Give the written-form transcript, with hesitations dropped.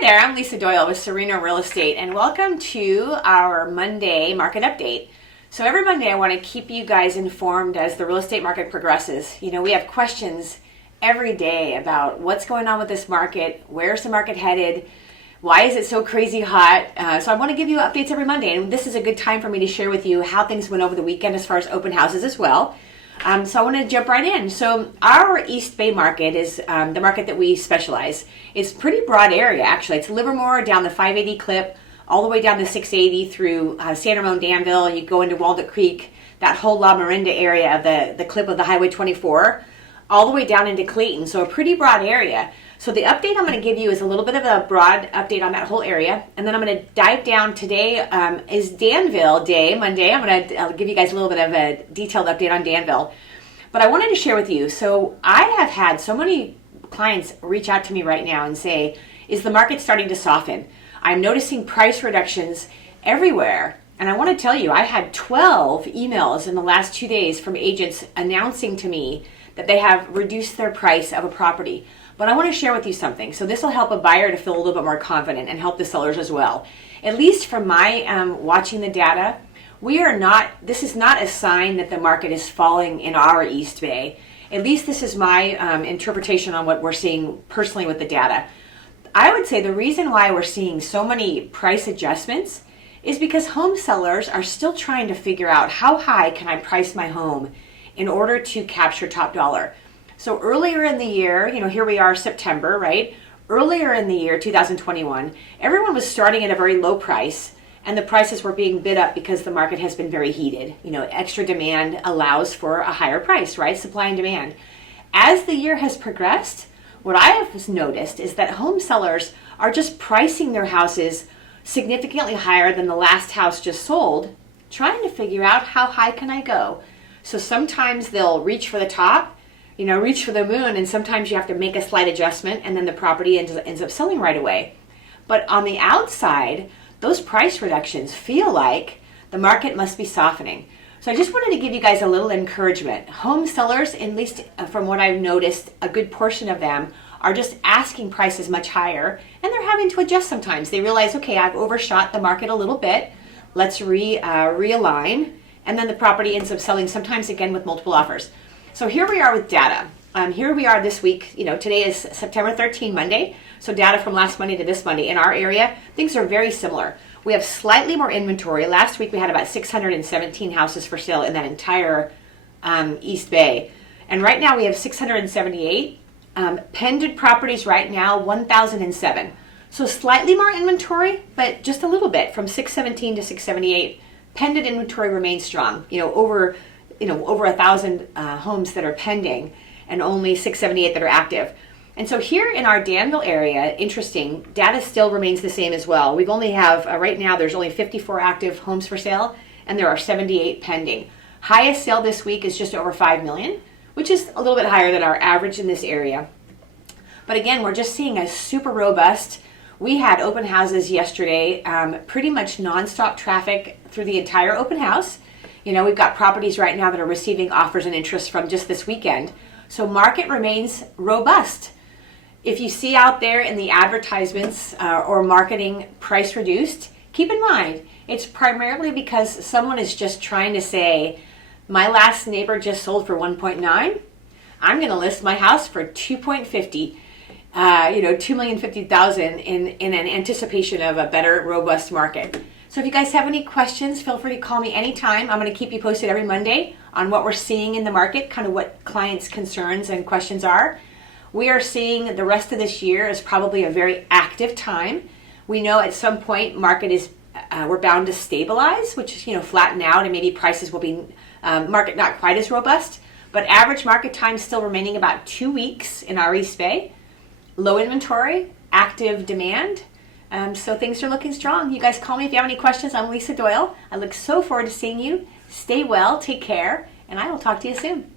Hi there, I'm Lisa Doyle with Sereno Real Estate, and welcome to our Monday market update. So every Monday I want to keep you guys informed as the real estate market progresses. You know, we have questions every day about what's going on with this market, where's the market headed, why is it so crazy hot? So I want to give you updates every Monday, and this is a good time for me to share with you how things went over the weekend as far as open houses as well. So I want to jump right in. So our East Bay market is the market that we specialize. It's a pretty broad area, actually. It's Livermore down the 580 clip, all the way down to 680 through San Ramon, Danville. You go into Walnut Creek, that whole La Miranda area of the clip of the Highway 24, all the way down into Clayton. So a pretty broad area. So the update I'm going to give you is a little bit of a broad update on that whole area. And then I'm going to dive down. Today is Danville Day, Monday. I'll give you guys a little bit of a detailed update on Danville. But I wanted to share with you. So I have had so many clients reach out to me right now and say, is the market starting to soften? I'm noticing price reductions everywhere. And I want to tell you, I had 12 emails in the last 2 days from agents announcing to me that they have reduced their price of a property. But I want to share with you something. So this will help a buyer to feel a little bit more confident and help the sellers as well. At least from my watching the data, this is not a sign that the market is falling in our East Bay. At least this is my interpretation on what we're seeing personally with the data. I would say the reason why we're seeing so many price adjustments is because home sellers are still trying to figure out how high can I price my home in order to capture top dollar. So earlier in the year, here we are, September, right? Earlier in the year, 2021, everyone was starting at a very low price, and the prices were being bid up because the market has been very heated. Extra demand allows for a higher price, right? Supply and demand. As the year has progressed, what I have noticed is that home sellers are just pricing their houses significantly higher than the last house just sold, trying to figure out how high can I go. So sometimes they'll reach for the top, reach for the moon, and sometimes you have to make a slight adjustment and then the property ends up selling right away. But on the outside, those price reductions feel like the market must be softening. So I just wanted to give you guys a little encouragement. Home sellers, at least from what I've noticed, a good portion of them are just asking prices much higher, and they're having to adjust sometimes. They realize, okay, I've overshot the market a little bit. Let's realign, and then the property ends up selling sometimes again with multiple offers. So here we are with data. Here we are this week. Today is September 13, Monday. So data from last Monday to this Monday. In our area, things are very similar. We have slightly more inventory. Last week we had about 617 houses for sale in that entire East Bay. And right now we have 678. Pended properties right now, 1,007. So slightly more inventory, but just a little bit, from 617 to 678. Pended inventory remains strong. Over 1,000 homes that are pending and only 678 that are active. And so here in our Danville area, interesting, data still remains the same as well. We've only have, right now, there's only 54 active homes for sale, and there are 78 pending. Highest sale this week is just over $5 million, which is a little bit higher than our average in this area. But again, we're just seeing a super robust. We had open houses yesterday, pretty much nonstop traffic through the entire open house. We've got properties right now that are receiving offers and interest from just this weekend. So market remains robust. If you see out there in the advertisements or marketing price reduced, keep in mind, it's primarily because someone is just trying to say, my last neighbor just sold for 1.9. I'm going to list my house for 2.50, $2,050,000 in an anticipation of a better, robust market. So if you guys have any questions, feel free to call me anytime. I'm going to keep you posted every Monday on what we're seeing in the market, kind of what clients' concerns and questions are. We are seeing the rest of this year is probably a very active time. We know at some point we're bound to stabilize, which is, flatten out, and maybe prices will be market not quite as robust. But average market time still remaining about 2 weeks in our East Bay. Low inventory, active demand. So things are looking strong. You guys call me if you have any questions. I'm Lisa Doyle. I look so forward to seeing you. Stay well, take care, and I will talk to you soon.